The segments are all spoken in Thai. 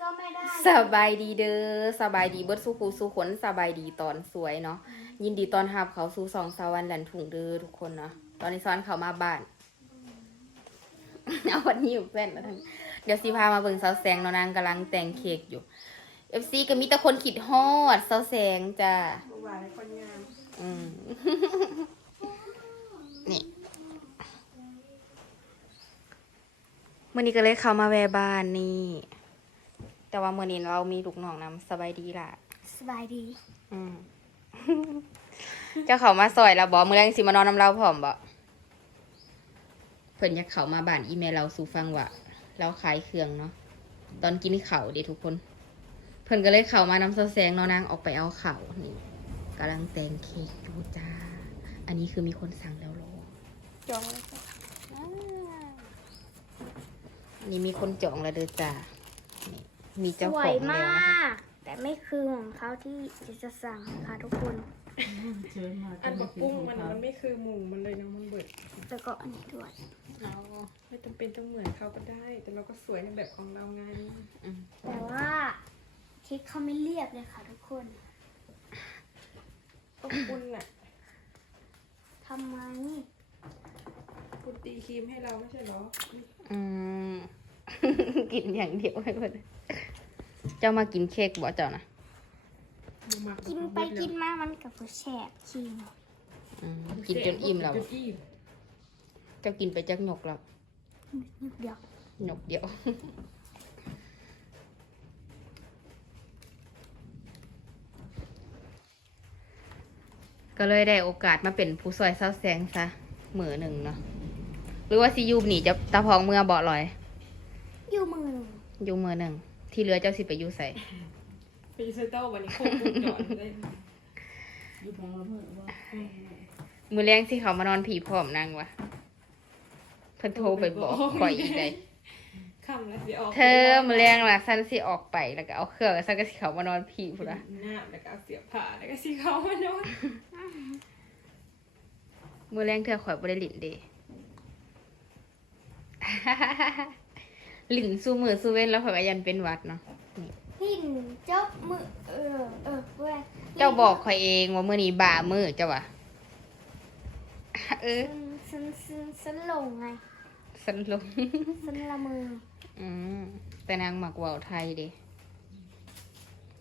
ก็ไม่ได้สบายดีเด้อสบายดีเบิดสุขูสุขนสบายดีตอนสวยเนาะยินดีตอนรับเขาสู่สองสาวรรค์แหลนถุงเด้อทุกคนเนาะตอนนี้ซ้อนเขามาบ้านเอาวันนี้อยู่แฟนแล้วทั้งเดี๋ยวสิพามาเบิ่งสาวแสงเนาะนางกำลังแต่งเค้กอยู่ FC ก็มีแต่คนขิดฮอดสาวแสงจ้าเมื่อวานคนงามอืมนี่มื่อนี้ก็เลยเข้ามาแวะบ้านนี่ แต่ว่ามื่อนี้เรามีลูกน้องนำสบายดีล่ะ สบายดี อืมเจ้าเขามาซอยเราบอกมือแรงสิมานอนนำเราพร้อมบ่เพิ่นอยากเขามาบ้านอีเมลเราสู่ฟังว่าเราขายเครื่องเนาะตอนกินเขาวเดีทุกคน เพิ่นก็เลยเขามานำเสาแสงเนาะนางออกไปเอาเขาวนี่กำลังแต่งเค้กอยู่จ้า อันนี้คือมีคนสั่งแล้วเหรอจองเลยจ้ะอ่าอันนี้มีคนจองแล้วเด้อจ้านี่ มีสเจ้าขวองยแล้วมานะคะก แต่ไม่คือของเขาที่จะสั่งค่ะทุกคนอันบักกุ้งมันมันไม่คือหมูมันเลยเนาะมันเบิดแล้วก็อันนี้ด้วยเราไม่จำเป็นต้องเหมือนเขาก็ได้ แต่เราก็สวยในแบบของเราไงอืมแต่ว่าเค้กเขาไม่เรียบเลยค่ะทุกคนต้องคุณน่ะทำไมคุณตีครีมให้เราไม่ใช่เหรออืม กินอย่างเดียวให้หมด เจ้ามากินเค้กบ่เจ้านะบ่มักินไปกินมามันกับแฉบจริงอืมกินจนอิ่มแล้วจนอิ่มเจ้ากินไปจักหยกแล้วนิดเดียวหยกเดียว ก็เลยได้โอกาสมาเป็นผู้ซอยเศร้าแสงซะมือหนึ่งเนาะหรือว่าซิอยูหนีจะตาพองเมื่อเบาะลอย อยู่มือหนึ่งอยู่มือหนึ่ง ที่เหลือเจ้าสิไปอยูใส่ปีเซโต้วันนี้โคตรจอดเลยมือแรงที่เขามานอนผีพร้อมนางวะเพิ่นโทรไปบอกข่อยอีกได้คำแล้วสิออกเธอมือแรงล่ะสันสิออกไปแล้วก็เอาเครื่องสันก็สิเขามานอนผีพุ่นละหน้าแล้วก็เอาเสียบผ้าแล้วก็สีเขามาโน้นมือแรงเธอข่อยบริลินเด ลินสู้มือสู้เว้นแล้วข่อยก็ยันเป็นหวัดเนาะนี่หินเจ้ามือเออเออเว้ยเจ้าบอกข่อยเองว่ามือนี้บ่ามือเจ้าวะเออฉันฉันฉันหลงไงสันลง ฉันละมืออืมแต่นางมักเว้าไทยเด้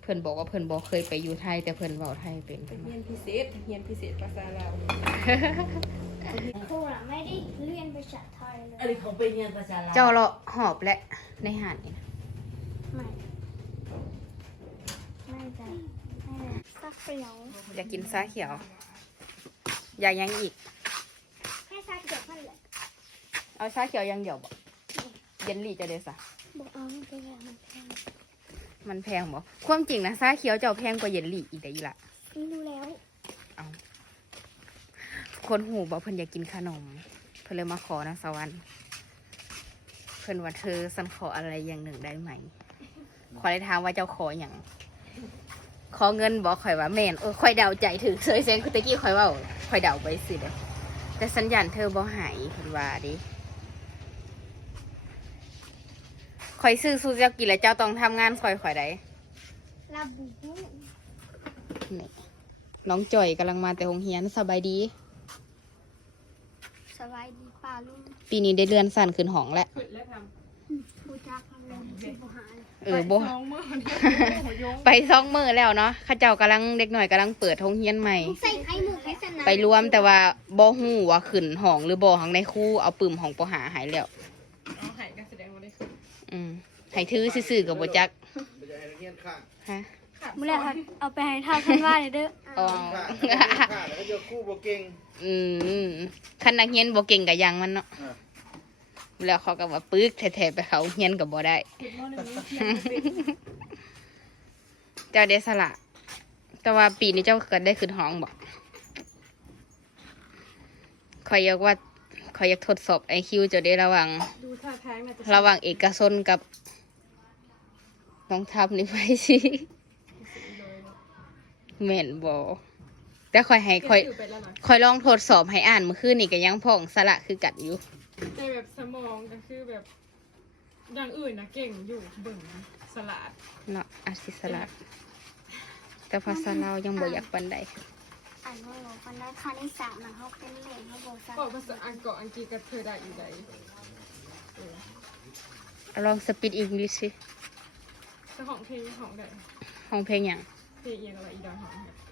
เพิ่นบอกว่าเพิ่นบอกเคยไปอยู่ไทย แต่เพิ่นเว้าไทยเป็นเป็เพิ่นนเฮีว่ายนพิเศษเฮียนพิเศษภาษาลาว ครูน่ะไม่ได้เรียน ภาษาไทยเลยอันนี้เขาไปเรียนภาษาลาวเจ้าเลาะหอบและในหาดนี่นะไม่ไม่จ้ะไม่เลยก็เขียวอยากกินซาเขียว อยากยังอีก แค่ชาเขียวนั่นแหละเอาชาเขียวอยังเดียวบ่เยนลี่จะเดซะบอกเอาไม่เป็นไรมันแพงมันแพงบ่ความจริงนะซาเขียวเจ้าแพงกว่าเยนลี่อีกได้อีหละนี่รู้แล้ว คนหูบอกเพิ่นอยากกินขนม เพิ่นเลยมาขอนะสวรรค์เพิ่นว่าเธอสันขออะไรอย่างหนึ่งได้ไหม ขอเลยถามว่าเจ้าขออย่าง ขอเงินบอกข่อยว่าแม่นเออข่อยเดาใจถึงเคยเซงคือตะกี้ข่อยเว่าข่อยเดาไปสิเด้อแต่สัญญาณเธอบ่หายเพิ่นว่าดิข่อยซื้อสู้เจ้ากินแล้วเจ้าต้องทำงานข่อยข่อยได้ลาบูนี่น้องจ่อยกำลังมาแต่โรงเรียนสบายดี สบายดีป่าลุงปีนี้ได้เลื่อนสั้นขึ้นห้องแล้วขึ้นแล้วทผู้จักทำเลยที่บูหารำเออโบไปสองมือเนี่ยหัวยงไปซ่องมือแล้วเนาะเข้าเจ้ากำลังเด็กหน่อยกำลังเปิดโรงเรียนใหม่ ใส่ไข่หมูไข่สนาไปรวมแต่ว่าบ่ฮู้ว่าขึ้นห้องหรือบ่ห้องในครู่เอาปึ่มของปหาหายแล้วเอาหายการแสดงมาได้ขึ้นอืมให้ถือซื่อๆกับบ่จักไม่ได้ให้นักเรียนข้างฮะเมื่อไหร่เอาไปให้ท่าท่านว่าเลยเด้อ อ๋อ ข้างนักเรียนข้างแล้วก็จะคู่บ่เก่ง อืมคันนักเรียนบ่เก่งก็ยังมันเนาะอ่าแล้วเขาก็ว่าปึกแท้ๆไปเขาเรียนก็บ่ได้ขึ้นมอหนึ่งนี่เที่ยงเป็นเจ้าได้สละ แต่ว่าปีนี้เจ้าก็ได้ขึ้นห้องบ่คอยอยากว่าคอยอยากทดสอบ IQ เจ้าได้ระหว่างดูท่าทางน่าจะระหว่างเอกชนกับน้องทับนี่ไปสิ แม่นบอ แต่คอยให้คอยเก็บชื่ไปแล้วนะคอยลองทดสอบให้อ่านเมื่อคืนนี่ก็ยังพ่องสละคือกัดอยู่ แต่แบบสมองก็คือแบบอย่างอื่นนะเก่งอยู่เบิ่งสลัดเนาะอาศิสลัดแต่ภาษาเราวยังบ่อยากปันใดอ่านว่าเราคนได้คานิสามันเขาเป็นเหรียญเขาบอกซะก็ภาษาอังกฤษอังกฤษก็เธอได้อยู่ใดเออลองสปีดอังกฤษสิเจ้าของเพลงของใดห้องเพลงหยังเพลงเอียงอะไรอีดอนของเนี่ย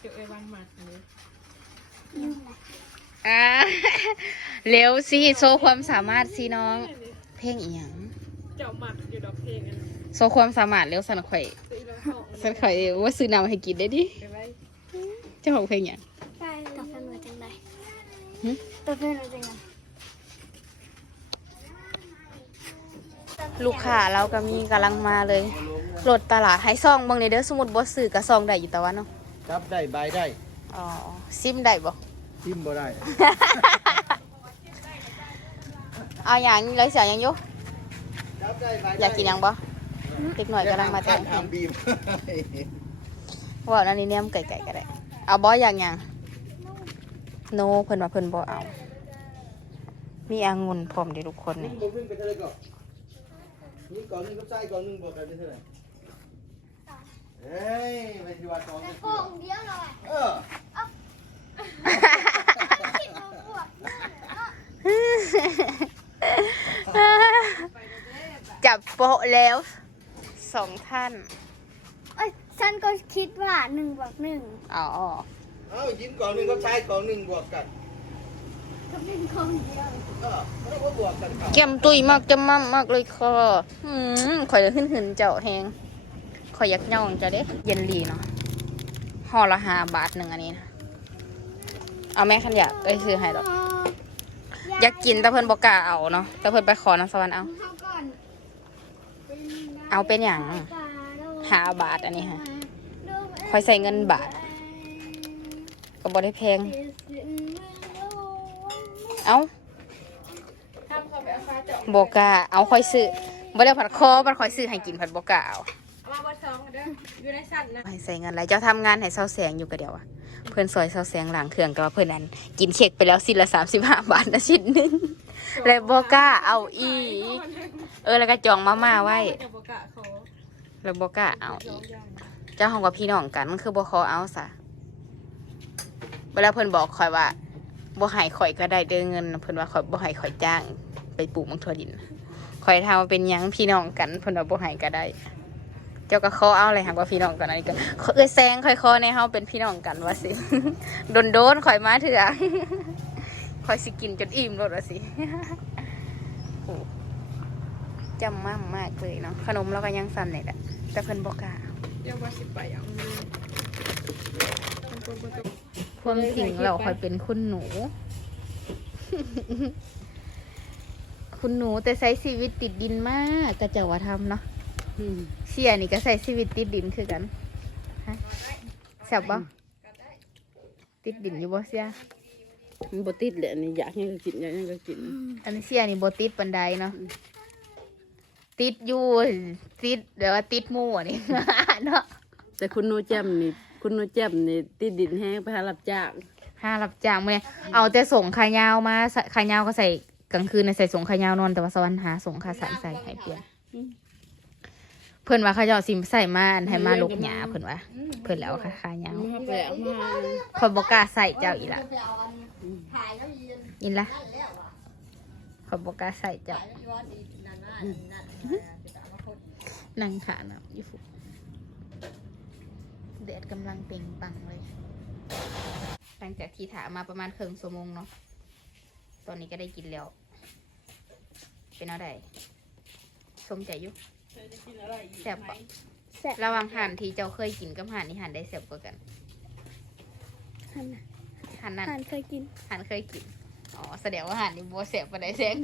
เดี๋ยวเอวันมาเลยนี่แหละอ่าเร็วสิโชว์ความสามารถสิน้อง เพลงอีหยังเจ้าหมักอยู่ดอกเพลงอันนั้นโชว์ความสามารถเร็วสันข่อยเดี๋ยวอีดอนของสันข่อยว่าซื้อนำให้กินได้ดิไปไว้เจ้าของเพลงหยังใช่ตัวเป็นมาจังไดหึตัวเป็นมาจังไดลูกค้าเราก็มีกำลังมาเลยรถตลาดให้ซองเบางในเด้อสมมุดบ่ซื้อก็ซองได้อยู่แต่ว่าเนาะ จับได้ใบได้อ๋อซิมได้บ่ทิมบ่ได้ เอาอย่างเลยเสียยังอยู่จับได้ใบได้อยากกินหยังบ่เด็กหน่อยกำลังมาแต่งเพลทางบีมว่านั่นนี่เนี่ยมไก่ๆก็ได้ เอาบ่อย่างหยังโนเพิ่นว่าเพิ่นบ่เอา มีองุ่นพร้อมเด้ทุกคนนี่นี่บ่ขึ้นไปเท่าไหร่ก่อนนี่ก่อนหนึงกับไส้ก่อนหนึงบวกกันเป็นเท่าไหร่ เฮ้ยไปที่ว่าสองแต่กันโป่งเดียวหน่อยเออคิดเอาพวกจับโปะแล้วสองท่าน เอ้ยฉันก็คิดว่าหนึ่งบวกหนึ่งอ๋อ เอ้ายิ้มก่อนหนึงกับไส้ก่อนหนึงบวกกันก็เป็นคนเดียวเออไม่ต้องว่าบวกกันครับเกมตุยมากจะมั่มมากเลยค่ะอืมข่อยจะขึ้นหืนเจ้าแหง ข่อยอยากย่องจะเด้เย็นลีเนาะห่อละห้าบาทหนึ่งอันนี้นะเอาแม่ขันอยากเอ้ยซื้อให้ดอก อยากกินแต่เพิ่นบอกกล้าเอาเนาะแต่เพิ่นไปขอนะสวรรค์เอา เอาเป็นอย่างห้าบาทอันนี้ค่ะข่อยใส่เงินบาท ก็บ่ได้แพง เอาบอกกล้าเอาข่อยซื้อบ่ได้ผัดคอมันข่อยซื้อให้กินผัดบอกกล้าเอา องกันเด้ออยู่ในสั่นนะให้ใส่เงินอะไรเจ้าทำงานให้เศร้าแสงอยู่ก็เดียวอะเพื่อนซอยเศร้าแสงหลังเครื่องก็ว่าเพื่อนนั้น กินเช็คไปแล้วสิ้นละสามสิบห้าบาทนะชิ้นหนึงแล้วบอกกล้าเอาอีกเออแล้วก็จองมาม่าไว้เดี๋ยวบอกกะเขาแล้วบอกกล้าเอาสอีอกงอย่างเจ้าของกับพี่น้องกันมันคือบ่ขอเอาซะเวลาเพิ่นบอกข่อยว่าบ่ให้ข่อยก็ได้เด้อเงินเพิ่นว่าข่อยบ่ให้ข่อยจ้าง ไปปลูกมังทั่วดินข่อยถามว่าเป็นหยังพี่น้องกันเพิ่นว่าบ่ให้ก็ได้ เจ้าก็ขอเอาเลยหากว่าพี่น้องกันอันนี้ก็เอ้ยแซงข่อยขอในเฮาเป็นพี่น้องกันว่าสิโดนๆข่อยมาเถื่อข่อยสิกินจนอิ่มรถว่าสิจำมั่มากเลยเนาะขนมเราก็ยังสั่นนี่แหละแต่เพิ่นบ่กล้าเดี๋ยวว่าสิไปเอาเงินมันตัวประความจริงเราคอยเป็นคุณหนู คุณหนูแต่ใช้ชีวิตติดดินมากกระเจ้าว่าทำเนาะ เสียนี่ก็ใช้ชีวิตติดดินคือกันฮะแซ่บบ่ติดดินอยู่บ่เสียมันบ่ติดเลยอันนี้อยากให้ก็กินอยากให้ก็กินอันนี้เสียนี่บ่ติดปันไดเนาะติดอยู่ติดเดี๋ยวว่าติดหมู่อันนี้เนาะแต่คุณโนแจมนี่คุณโนแจมนี่ติดดินแห้งไปหารับจ้างห้ารับจ้างมื้อนี้เอาแต่ส่งขายาวมาใส่ขายาวก็ใส่กลางคืนน่ะใส่ส่งขายาวนอนแต่ว่าสวรรค์หาส่งขาสารใส่ให้เปลี่ยน เพิ่นว่าเขาเจ้าสิใส่มาอันให้มาลกหยาเพิ่นว่า เพิ่นแล้วค่ะขายาวมาแปลกมาเพิ่นบ่กล้าใส่เจ้าอีละอินละเพิ่นบ่กล้าใส่เจ้านั่งขาน้ำอยู่ฟุแดดกำลังเปล่งปลังเลยหลังจากที่ถามาประมาณครึ่งชั่วโมงเนาะตอนนี้ก็ได้กินแล้ว เป็นอะไรสมใจอยู่ แซ่บปะแซ่บระหวังห่านที่เจ้าเคยกินกับห่านนี่ห่านได้แซ่บกว่ากันหันน่ะห่านนั้นหันเคยกินห่านเคยกิน อ๋อแสดงว่าห่านนี่บ่แซ่บปานใดแซง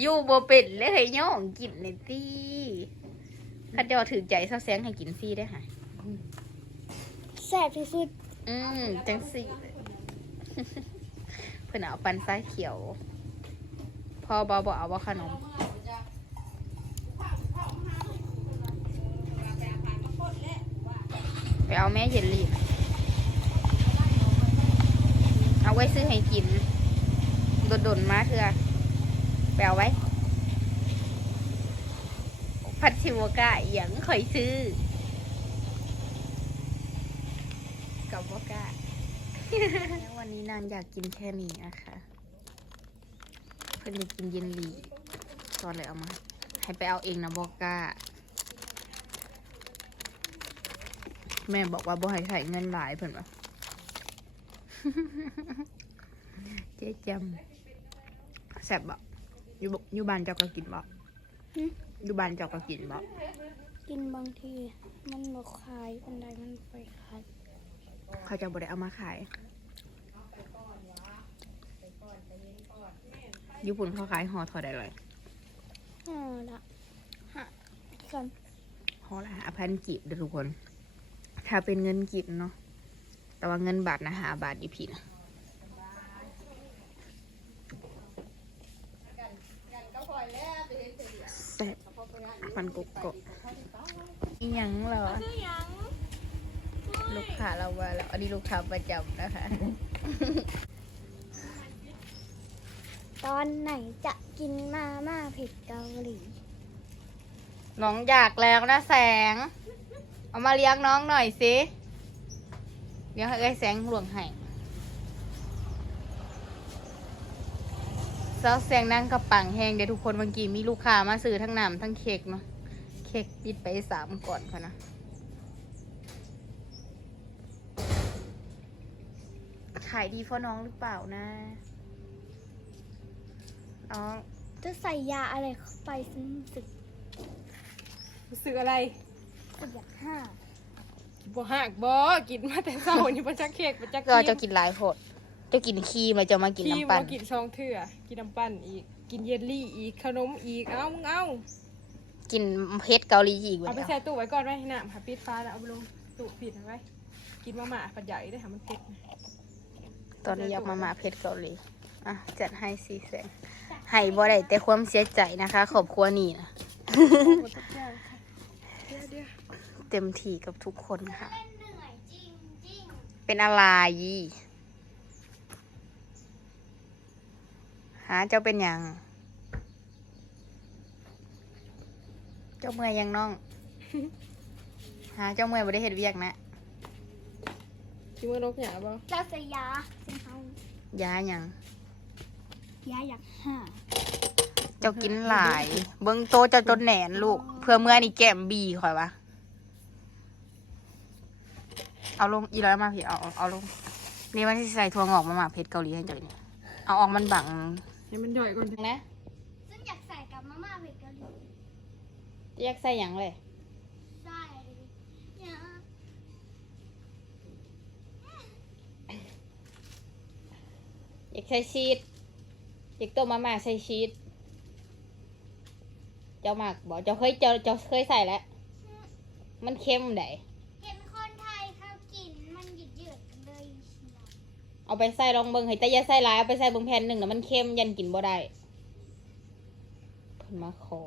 อยู่บ่เป็นเลยให้ย่องกินนี่ติข้าเจ้าถือใจเซาแซงให้กินฟรีได้อค่ะแซ่บที่สุดอืมจังสี่เพิ่นเอาปันซ้ายเขียว พอบ่บ่เอาบ่ขนม ไปเอาแม่เย็นรีบเอาไว้ซื้อให้กินโดนๆมาเถอะไปเอาไว้พัดชิโมกะเอียงข่อยซื้อกับโมกะวันนี้นางอยากกินแค่นี้นะคะเพื่อนอยากกินเยนหลีตอนเลยเอามา ให้ไปเอาเองนะบอก้า แม่บอกว่าบ่ให้ใส่เงินหลายเพื่อนวะเจ๊จำแซ่บบ่อยู่บ่อยู่บ้านเจ้าก็กินบ่อยู่บ้านเจ้าก็กินบ่กินบางที มันบ่คายอันใดมันไปคายเขาจะบ่ได้เอามาขายญี่ปุ่นเขาขายห่อเทอได้เลยอ่าละฮะกันห่อละห้าพันกีบเด้อทุกคน ถ้าเป็นเงินกีบเนาะ แต่ว่าเงินบาทนะหาบาทอีพีนะแซ่บฟันกกกอีหยังเหรอลูกค้าเรามาแล้วอันนี้ลูกค้าประจำนะคะ ตอนไหนจะกินมาม่าเผ็ดเกาหลี น้องอยากแล้วนะแสง เอามาเลี้ยงน้องหน่อยสิเลี้ยงให้ไอ้แสงหลวงให้เจ้าแสงนั่งกระปังแห้งเดี๋ยวทุกคนเมื่อกี้มีลูกค้ามาซื้อทั้งน้ำทั้งเค้กเนาะเค้กปิดไปสามก่อนค่ะนะขายดีเพราะน้องหรือเปล่านะน้อง จะใส่ยาอะไรเข้าไปซึ่งรู้สึก รู้สึกอะไร สึกอยากห้าบ่หักบ่กินมาแต่เช้านี่บ่จักเค้กบ่จักก็จะกินหลายโพดจะกินครีมแล้วจะมากินขี้น้ำบ่ปั่นกินซองเถื่อกินน้ำปั่นอีก กินเยลลี่อีกขนมอีกเอ้ามึงเอากินเพชรเกาหลีอีกเอาไปแล้วใส่ตู้ไว้ก่อนไว้ให้น้ำค่ะปิดฟ้าแล้วเอาไปลงตู้ปิดเอาไว้ กินมาม่าปัดใหญ่ได้ค่ะมันเผ็ดนะตอนนี้อยากมามาเพชรเกาหลีอะจัดให้สีแสงให้บ่ได้แต่ความเสียใจนะคะครอบครัวนี่นะ เต็มที่กับทุกคนค่ะเหนื่อยจริงจริงเป็นอะไร หาเจ้าเป็นหยังเจ้าเมื่อยยังน้อง หาเจ้าเมื่อยบ่ได้เห็ดเวียกนะชิมือนกหยาบ่เราใส่ยาซึ่งเขายาหยังยาอยากห้าเจ้ากินหลาย เบิ้งโตเจ้าจนแหนนลูก เพื่อเมื่อนี่แก้มบีข่อยวะ เอาลงอีร้อยมาผิดเอาเอาเอาลงนี่มันที่ใส่ถั่วงอกมาหมาเพชรเกาหลีให้เจ้านี่เอาออกมันบังให้มันย่อยก่อนนะซึ่งอยากใส่กับมาม่าเผ็ดเกาหลีแยกใส่หยังเลยใส่ยาอยากใส่ชีสอยากต้มมาม่าใส่ชีสเจ้าหมักบอกเจ้าเคยเจ้าเจ้าเคยใส่แล้วมันเค็มได เอาไปใส่ลองเบิ่งให้แต่อย่าใส่หลายเอาไปใส่เบิ่งแผ่นหนึ่งนะมันเค็มยันกินบ่ได้เพิ่นมาขอ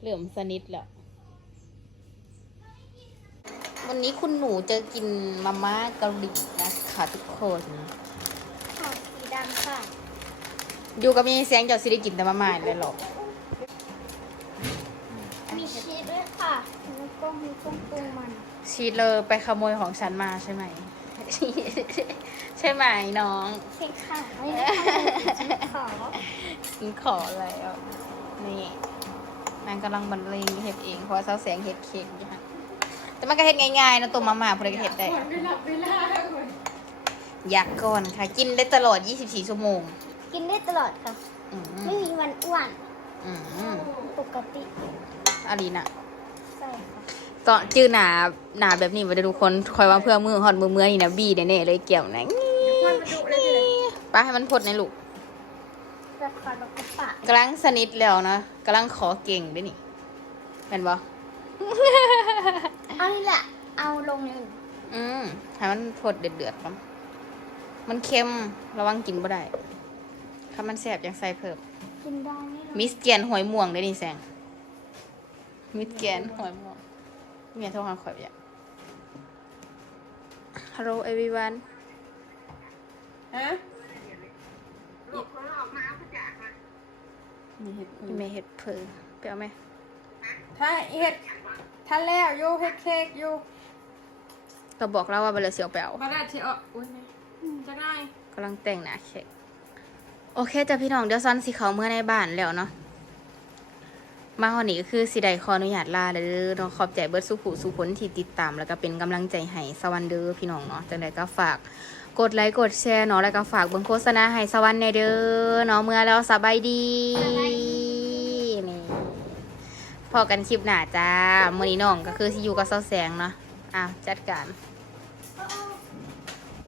เหลื่อมสนิทแล้ววันนี้คุณหนูจะกินมาม่าเกาหลีนะคะทุกคนขอบสีดำค่ะ อยู่กับมีเสียงเจ้าสิได้กินแต่มาม่าเลยหรอกมีชีสด้วยค่ะแล้วก็มีเครื่องปรุงมัน ชีสเลยไปขโมยของฉันมาใช่ไหม ใช่ไหมน้องเช็คค่ะไม่ได้ขอฉันขอแล้วนี่นางกำลังบรรเลงเห็ดเองเพราะว่าเสาแสงเห็ดเค้กอยู่ฮะแต่มันก็เห็ดง่ายๆนะตัวมาม่าพอได้ก็เห็ดได้เวลาเวลาคนอยากก่อนค่ะ กินได้ตลอด 24 ชั่วโมง กินได้ตลอดค่ะอืมไม่มีวันอ้วนอืมปกติอารีนะใช่ค่ะ ตอนจื้อหนาหนาแบบนี้มาได้ทุกคนคอยว่าเพื่อมือหอดมือเมื่อนี่นะบี้แน่ๆเลยเกี่ยวนะคนมาดุเลยเลยป้าให้มันพดในลูกราคาดอกกระปะกำลังสนิทแล้วนะกำลังขอเก่งด้วยนี่เป็นบ่เอานี่แหละ เอาลงเลยอืมให้มันพดเดือดๆก่อนมันเค็มระวังกินบ่ได้ถ้ามันแสบยังใส่เพิ่มกินได้ไหมล่ะมิสเกียนหอยม่วงได้นี่แซงมิสเกียนหอยม่วง เมียโทรหาข่อยอย่าง Hello everyone ฮะมีเห็ดเพิ่พี่มเมย์เฮ็ดเพอไปเอาไหมถ้าเฮ็ดถ้าแล้วอยู่เฮ็ดเค้กอยู่ก็บอกแล้วว่าเบลเสียวไปเอา มาได้สิเอาอุ้ยแม่จักหน่อยกำลังแต่งหน้าเค้กโอเคจ้ะพี่น้องเดี๋ยวซ้อนสิเขาเมื่อในบ้านแล้วเนาะ มาหอนี้ก็คือสิไดขออนุญาตลาเด้อเนาะขอบใจเบิร์ดสุขุสุผลที่ติดตาม แล้วก็เป็นกำลังใจให้สวรรค์เด้อพี่น้องเนาะจังใดก็ฝากกดไลค์กดแชร์เนาะแล้วก็ฝากเบิ่งโฆษณาให้สวรรค์ในเด้อเนาะเมื่อแล้วสบายดีนี่พอกันคลิปหน้าจ้ามื้อนี้น้องก็คือสิอยู่กับเซาแสงเนาะอ้าวจัดการ